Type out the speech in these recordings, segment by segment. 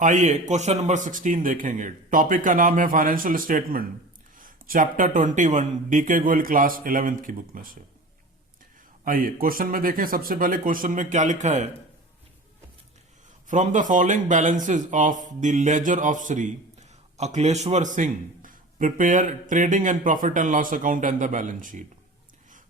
आइए question number 16 देखेंगे। Topic का नाम है financial statement, chapter 21, DK Goyal class 11th की बुक में से। आइए क्वेश्चन में देखें। सबसे पहले क्वेश्चन में क्या लिखा है। From the following balances of the laser of Shri Akhileshwar Singh prepare trading and profit and loss account and the balance sheet.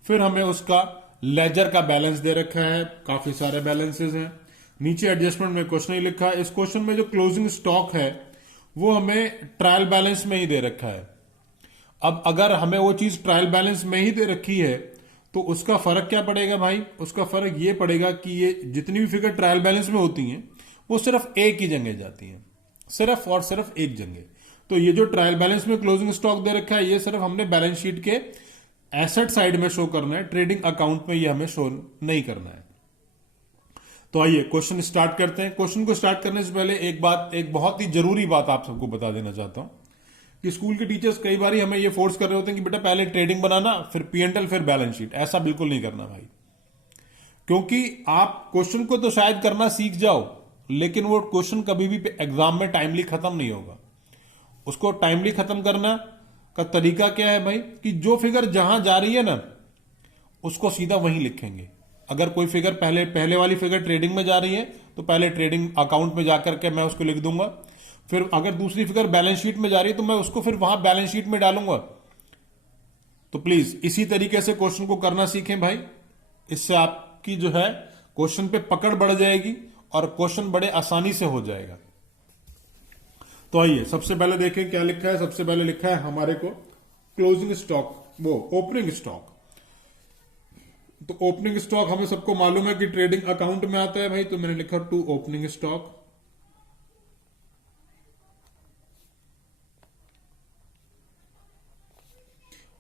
फिर हमें उसका लेजर का बैलेंस दे रखा है, काफी सारे बैलेंसेज हैं। नीचे एडजस्टमेंट में क्वेश्चन ही लिखा है। इस क्वेश्चन में जो क्लोजिंग स्टॉक है वो हमें ट्रायल बैलेंस में ही दे रखा है। अब अगर हमें वो चीज ट्रायल बैलेंस में ही दे रखी है तो उसका फर्क क्या पड़ेगा भाई? उसका फर्क ये पड़ेगा कि ये जितनी भी फिगर ट्रायल बैलेंस में होती हैं वो सिर्फ एक ही जगह जाती हैं, सिर्फ और सिर्फ एक जगह। तो ये जो ट्रायल बैलेंस में क्लोजिंग स्टॉक दे रखा है ये सिर्फ हमने बैलेंस शीट के एसेट साइड में शो करना है, ट्रेडिंग अकाउंट में ये हमें शो नहीं करना है। तो आइए क्वेश्चन स्टार्ट करते हैं। क्वेश्चन को स्टार्ट करने से पहले एक बहुत ही जरूरी बात आप सबको बता देना चाहता हूं कि स्कूल के टीचर्स कई बार हमें ये फोर्स कर रहे होते हैं कि बेटा पहले ट्रेडिंग बनाना, फिर पीएनएल, फिर बैलेंस शीट। ऐसा बिल्कुल नहीं करना भाई, क्योंकि आप क्वेश्चन को तो शायद करना सीख जाओ लेकिन वो क्वेश्चन कभी भी एग्जाम में टाइमली खत्म नहीं होगा। उसको टाइमली खत्म करना का तरीका क्या है भाई कि जो फिगर जहां जा रही है ना उसको सीधा वहीं लिखेंगे। अगर कोई फिगर पहले वाली फिगर ट्रेडिंग में जा रही है तो पहले ट्रेडिंग अकाउंट में जाकर के मैं उसको लिख दूंगा। फिर अगर दूसरी फिगर बैलेंस शीट में जा रही है तो मैं उसको फिर वहां बैलेंस शीट में डालूंगा। तो प्लीज इसी तरीके से क्वेश्चन को करना सीखें भाई। इससे आपकी जो है क्वेश्चन पे पकड़ बढ़ जाएगी और क्वेश्चन बड़े आसानी से हो जाएगा। तो आइए सबसे पहले देखें क्या लिखा है। सबसे पहले लिखा है हमारे को क्लोजिंग स्टॉक, वो ओपनिंग स्टॉक। तो ओपनिंग स्टॉक हमें सबको मालूम है कि ट्रेडिंग अकाउंट में आता है भाई, तो मैंने लिखा टू ओपनिंग स्टॉक।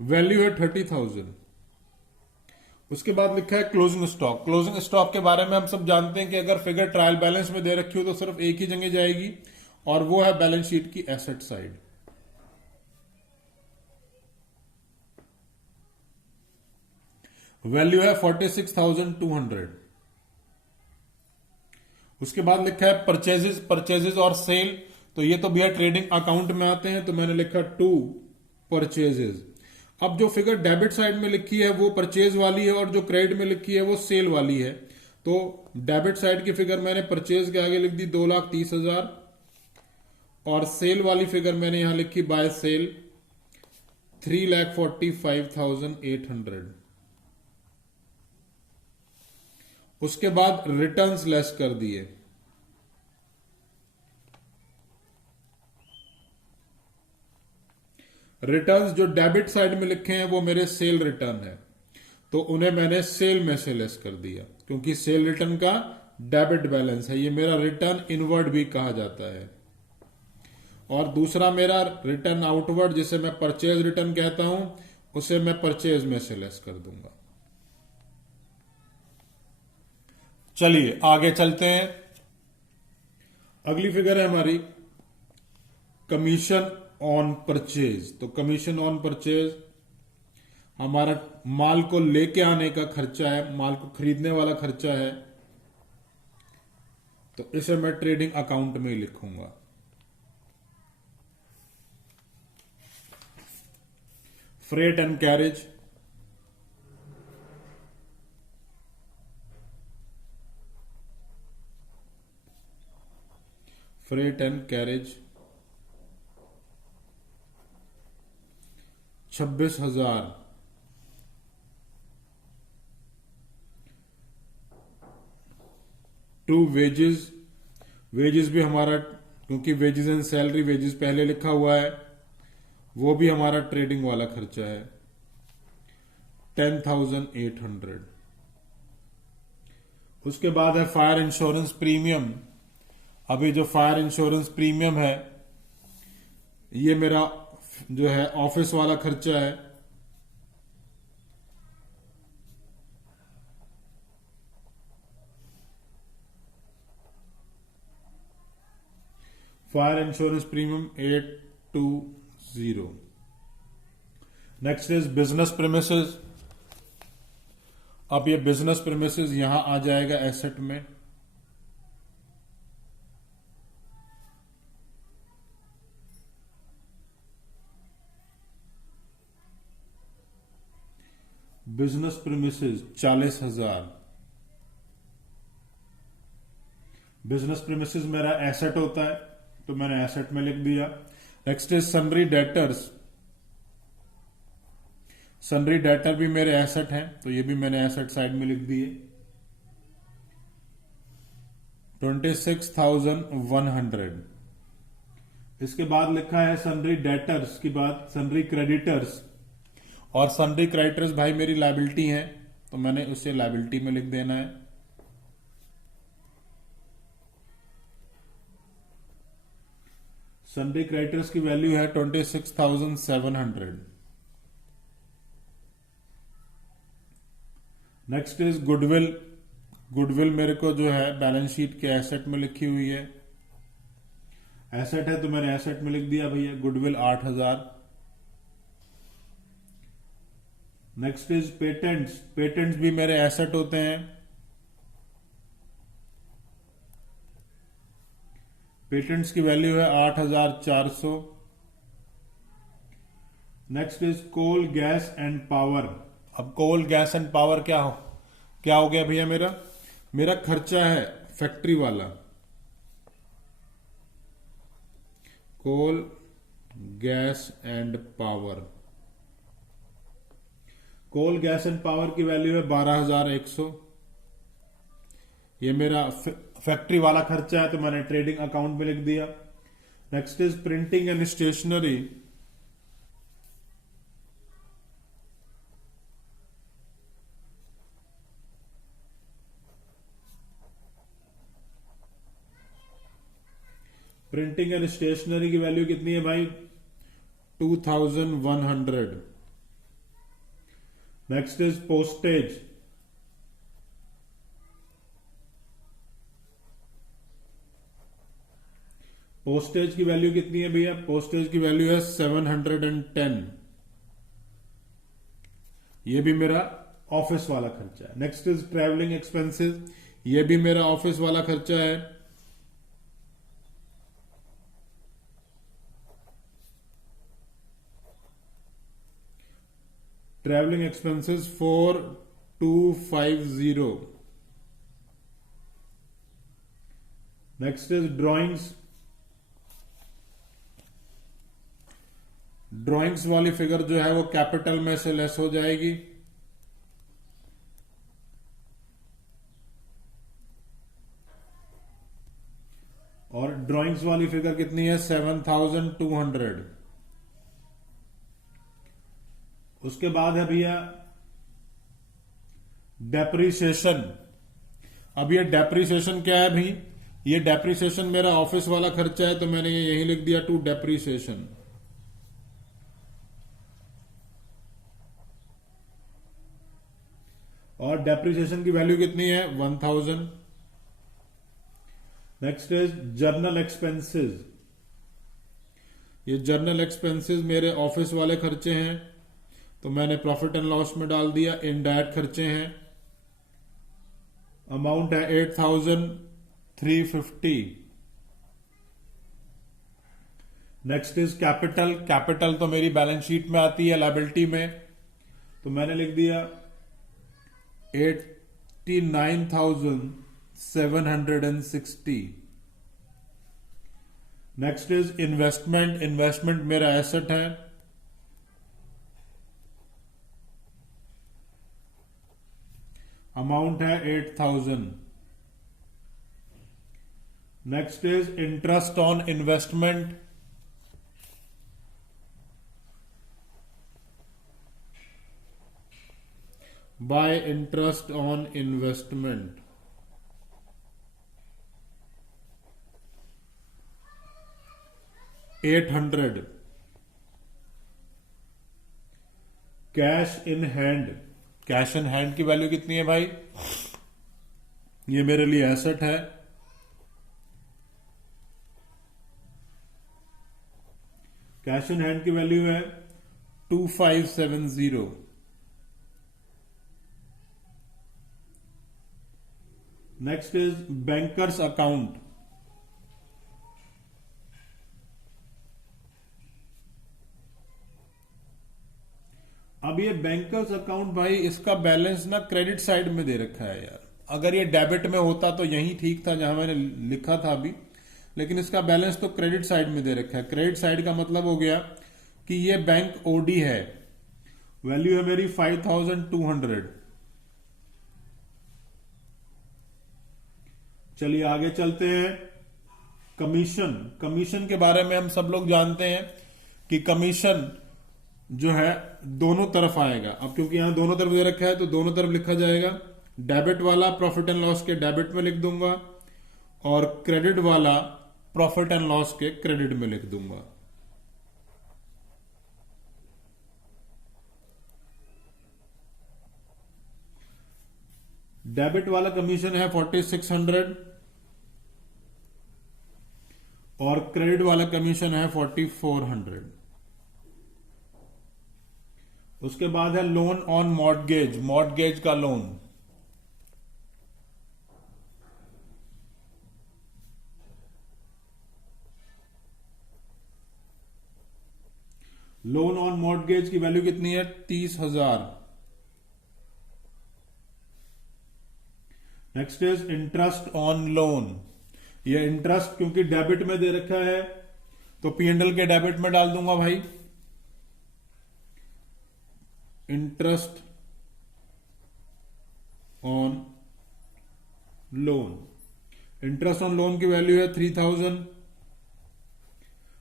वैल्यू है 30,000। उसके बाद लिखा है क्लोजिंग स्टॉक। क्लोजिंग स्टॉक के बारे में हम सब जानते हैं कि अगर फिगर ट्रायल बैलेंस में दे रखी हो तो सिर्फ एक ही जगह जाएगी और वो है बैलेंस शीट की एसेट साइड। वैल्यू है 46,200। उसके बाद लिखा है परचेजेस और सेल। तो ये तो भैया ट्रेडिंग अकाउंट में आते हैं, तो मैंने लिखा टू परचेजेस। अब जो फिगर डेबिट साइड में लिखी है वो परचेज वाली है और जो क्रेडिट में लिखी है वो सेल वाली है। तो डेबिट साइड की फिगर मैंने परचेज के आगे लिख दी 2,30,000 और सेल वाली फिगर मैंने यहां लिखी बाय सेल 3,45,800। उसके बाद रिटर्न्स लेस कर दिए। रिटर्न्स जो डेबिट साइड में लिखे हैं वो मेरे सेल रिटर्न है, तो उन्हें मैंने सेल में से लेस कर दिया क्योंकि सेल रिटर्न का डेबिट बैलेंस है। ये मेरा रिटर्न इनवर्ड भी कहा जाता है। और दूसरा मेरा रिटर्न आउटवर्ड जिसे मैं परचेज रिटर्न कहता हूं, उसे मैं परचेज में से लेस कर दूंगा। चलिए आगे चलते हैं। अगली फिगर है हमारी कमीशन ऑन परचेज। तो कमीशन ऑन परचेज हमारा माल को लेके आने का खर्चा है, माल को खरीदने वाला खर्चा है, तो इसे मैं ट्रेडिंग अकाउंट में ही लिखूंगा। Freight and carriage, freight and carriage 26,000। To wages, wages भी हमारा, क्योंकि वेजेस एंड सैलरी, वेजेस पहले लिखा हुआ है, वो भी हमारा ट्रेडिंग वाला खर्चा है 10,800। उसके बाद है फायर इंश्योरेंस प्रीमियम। अभी जो फायर इंश्योरेंस प्रीमियम है ये मेरा जो है ऑफिस वाला खर्चा है। Fire insurance premium 820। Next is business premises. अब ये बिजनेस प्रीमिसेस यहां आ जाएगा एसेट में। Business premises 40,000। बिजनेस प्रीमिसेस मेरा एसेट होता है तो मैंने एसेट में लिख दिया। Next is sundry debtors. Sundry debtor भी मेरे एसेट हैं तो ये भी मैंने एसेट साइड में लिख दिए 26,100। इसके बाद लिखा है सन्ड्री डेटर्स की बात सन्ड्री क्रेडिटर्स, और सन्ड्री क्रेडिटर्स भाई मेरी लायबिलिटी है तो मैंने उसे लायबिलिटी में लिख देना है। सन्ड्री क्रेडिटर्स की वैल्यू है 26,700। Next is goodwill. गुडविल मेरे को जो है बैलेंस शीट के एसेट में लिखी हुई है, एसेट है तो मैंने एसेट में लिख दिया भैया goodwill 8,000। Next is patents. Patents भी मेरे एसेट होते हैं, पेटेंट्स की वैल्यू है 8,400। Next is coal gas and power. अब कोल गैस एंड पावर क्या हो गया भैया, मेरा खर्चा है फैक्ट्री वाला। Coal gas and power, coal gas and power की वैल्यू है 12,100। ये मेरा फैक्ट्री वाला खर्चा है तो मैंने ट्रेडिंग अकाउंट में लिख दिया। Next is printing and stationery. Printing and stationery की वैल्यू कितनी है भाई 2,100। Next is postage. पोस्टेज की वैल्यू कितनी है भैया, पोस्टेज की वैल्यू है 710। ये भी मेरा ऑफिस वाला खर्चा है। नेक्स्ट इज ट्रैवलिंग एक्सपेंसेस, ये भी मेरा ऑफिस वाला खर्चा है। Travelling expenses 4,250। Next is drawings. Drawings वाली फिगर जो है वो कैपिटल में से लेस हो जाएगी। और ड्राइंग्स वाली फिगर कितनी है 7,200। उसके बाद है भैया डेप्रीसिएशन। अब ये डेप्रीसिएशन क्या है भाई, ये डेप्रीसिएशन मेरा ऑफिस वाला खर्चा है तो मैंने ये यही लिख दिया टू डेप्रीसिएशन। और डेप्रीसिएशन की वैल्यू कितनी है 1,000। Next is journal expenses. ये जर्नल एक्सपेंसेस मेरे ऑफिस वाले खर्चे हैं तो मैंने प्रॉफिट एंड लॉस में डाल दिया। इनडायरेक्ट खर्चे हैं, अमाउंट है 8,350। Next is capital. कैपिटल तो मेरी बैलेंस शीट में आती है लायबिलिटी में तो मैंने लिख दिया 89,760। Next is investment. इन्वेस्टमेंट मेरा एसेट है, अमाउंट है 8,000। Next is interest on investment. Bye interest on investment, $800। Cash in hand. Cash in hand की वैल्यू कितनी है भाई, ये मेरे लिए एसेट है। कैश इन हैंड की वैल्यू है 2,570। Next is bankers account. अब अब ये बैंकर्स अकाउंट भाई, इसका बैलेंस ना क्रेडिट साइड में दे रखा है यार। अगर ये डेबिट में होता तो यही ठीक था जहां मैंने लिखा था अभी, लेकिन इसका बैलेंस तो क्रेडिट साइड में दे रखा है। क्रेडिट साइड का मतलब हो गया कि ये बैंक ओडी है, वैल्यू है मेरी 5200। चलिए आगे चलते हैं। कमीशन, कमीशन के बारे में हम सब लोग जानते हैं कि कमीशन जो है दोनों तरफ आएगा। अब क्योंकि यहां दोनों तरफ दे रखा है तो दोनों तरफ लिखा जाएगा। डेबिट वाला प्रॉफिट एंड लॉस के डेबिट में लिख दूंगा और क्रेडिट वाला प्रॉफिट एंड लॉस के क्रेडिट में लिख दूंगा। डेबिट वाला कमीशन है 4600 और क्रेडिट वाला कमीशन है 4400। उसके बाद है लोन ऑन मॉर्टगेज, मॉर्टगेज का लोन। लोन ऑन मॉर्टगेज की वैल्यू कितनी है? 30,000। Next is interest on loan. ये इंटरेस्ट क्योंकि डेबिट में दे रखा है तो पीएनएल के डेबिट में डाल दूंगा भाई। Interest on loan, interest on loan की वैल्यू है 3000।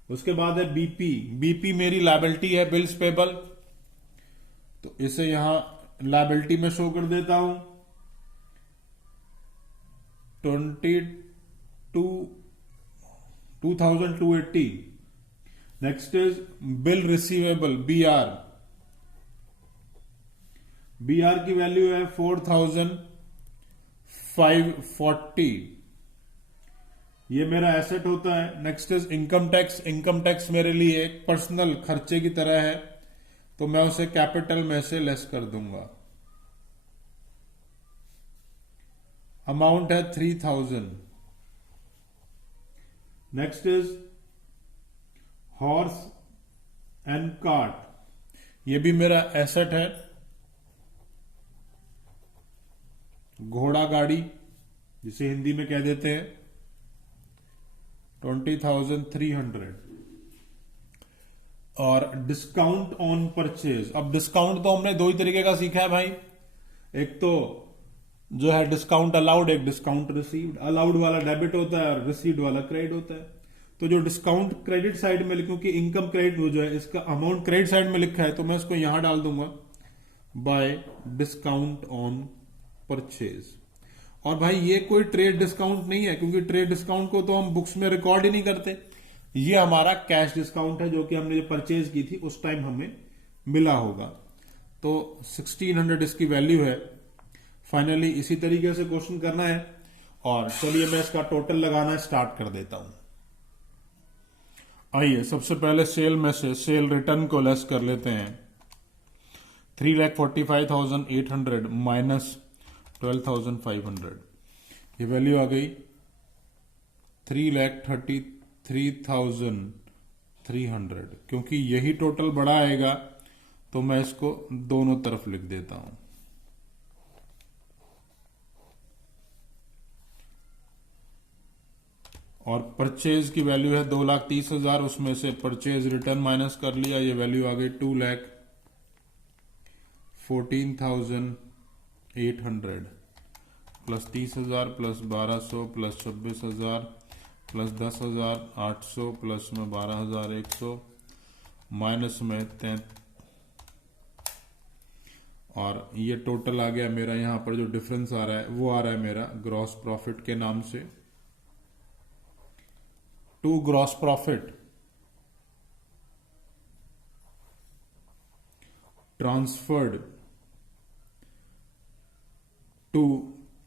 उसके बाद है बीपी, बीपी मेरी लायबिलिटी है, बिल्स पेबल, तो इसे यहां लायबिलिटी में शो कर देता हूं। 2280। Next is bill receivable, BR, BR की वैल्यू है 4540। ये मेरा एसेट होता है। Next is income tax, income tax मेरे लिए एक पर्सनल खर्चे की तरह है तो मैं उसे कैपिटल में से लेस कर दूंगा। अमाउंट है 3000। Next is horse and cart, ये भी मेरा एसेट है, घोड़ा गाड़ी जिसे हिंदी में कह देते हैं, 20,300। और डिस्काउंट ऑन परचेज, अब डिस्काउंट तो हमने दो ही तरीके का सीखा है भाई, एक तो जो है डिस्काउंट अलाउड, एक डिस्काउंट रिसीव्ड। अलाउड वाला डेबिट होता है और रिसीव्ड वाला क्रेडिट होता है। तो जो डिस्काउंट क्रेडिट साइड में लिखूं कि इनकम क्रेडिट वो जो है इसका अमाउंट क्रेडिट साइड में लिखा है तो मैं इसको यहां डाल दूंगा बाय डिस्काउंट ऑन परचेज। और भाई ये कोई ट्रेड डिस्काउंट नहीं है क्योंकि ट्रेड डिस्काउंट को तो हम बुक्स में रिकॉर्ड ही नहीं करते। ये हमारा कैश डिस्काउंट है जो कि हमने जो परचेज की थी उस टाइम हमें मिला होगा। तो 1600 इसकी वैल्यू है। फाइनली इसी तरीके से क्वेश्चन करना है और चलिए मैं इसका टोटल लगाना स्टार्ट कर देता हूं। आइए सबसे पहले सेल में से सेल रिटर्न को लेस कर लेते हैं। 3,45,800 माइनस 12,500, ये वैल्यू आ गई 3,33,300। क्योंकि यही टोटल बड़ा आएगा तो मैं इसको दोनों तरफ लिख देता हूं। और परचेज की वैल्यू है 2,30,000, उसमें से परचेज रिटर्न माइनस कर लिया, ये वैल्यू आ गई 2,14,800 plus 30,000 plus 1,200 plus 26,000 plus 10,800 plus में 12,100 माइनस में 3, और ये टोटल आ गया मेरा। यहां पर जो डिफरेंस आ रहा है वो आ रहा है मेरा ग्रॉस प्रॉफिट के नाम से। To gross profit transferred to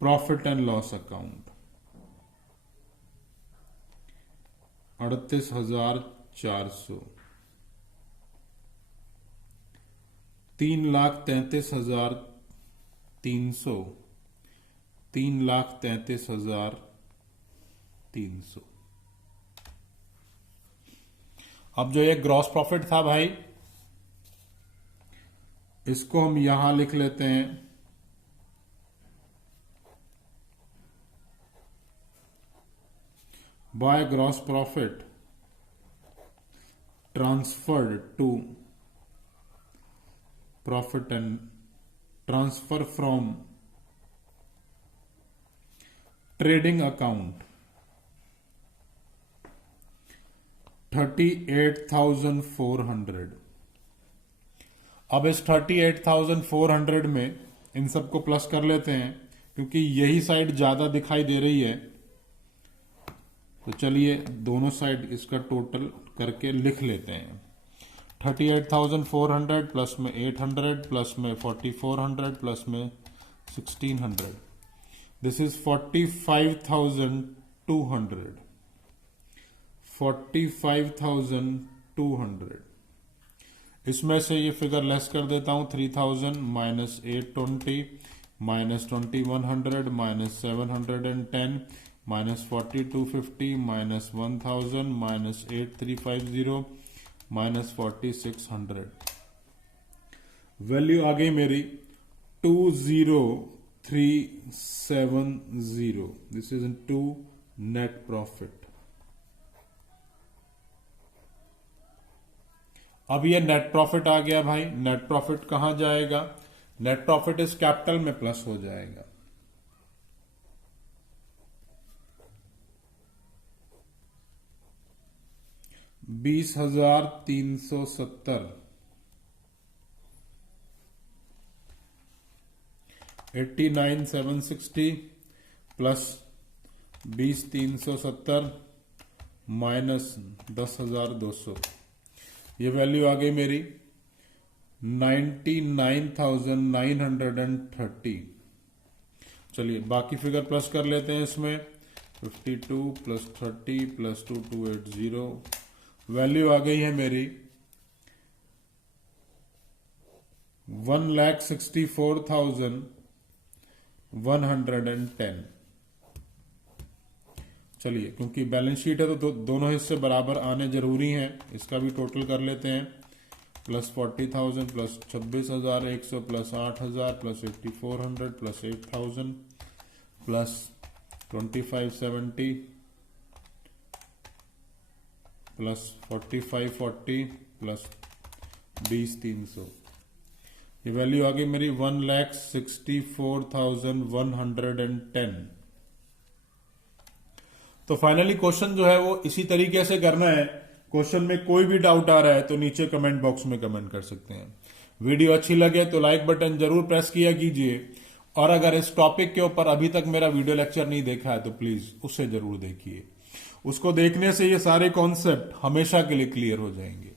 profit and loss account 38,400, 3,33,300, 3,33,300। अब जो ये ग्रॉस प्रॉफिट था भाई, इसको हम यहां लिख लेते हैं by gross profit transferred to profit and transfer from trading account 38,400। अब इस 38,400 में इन सबको प्लस कर लेते हैं क्योंकि यही साइड ज्यादा दिखाई दे रही है, तो चलिए दोनों साइड इसका टोटल करके लिख लेते हैं। 38,400 प्लस में 800 प्लस में 4,400 प्लस में 1,600, दिस इज 45,200। 45,200 इसमें से ये फिगर लेस कर देता हूं, 3,000 minus 820 minus 2,100 minus 710 minus 4,250 minus 1,000 minus 8,350 minus 4,600। Value आ गई मेरी 2,0370। This is to net profit. अब ये नेट प्रॉफिट आ गया भाई। नेट प्रॉफिट कहां जाएगा? नेट प्रॉफिट इस कैपिटल में प्लस हो जाएगा। $20,370 89,760 प्लस 20,370 माइनस 10,200। ये वैल्यू आ गई मेरी 99,930। चलिए बाकी फिगर प्लस कर लेते हैं इसमें। 52 प्लस 30 प्लस 2280। वैल्यू आ गई है मेरी 1,64,110। चलिए क्योंकि बैलेंस शीट है तो दोनों हिस्से बराबर आने जरूरी हैं, इसका भी टोटल कर लेते हैं। Plus 40,000 plus 26,100 plus 8,000 plus 8,400 plus 8,000 plus 2,570 plus 4,540 plus 20,300। ये वैल्यू आ गई मेरी 1,64,110। तो फाइनली क्वेश्चन जो है वो इसी तरीके से करना है। क्वेश्चन में कोई भी डाउट आ रहा है तो नीचे कमेंट बॉक्स में कमेंट कर सकते हैं। वीडियो अच्छी लगे तो लाइक बटन जरूर प्रेस किया कीजिए, और अगर इस टॉपिक के ऊपर अभी तक मेरा वीडियो लेक्चर नहीं देखा है तो प्लीज उसे जरूर देखिए। उसको देखने से ये सारे कॉन्सेप्ट हमेशा के लिए क्लियर हो जाएंगे।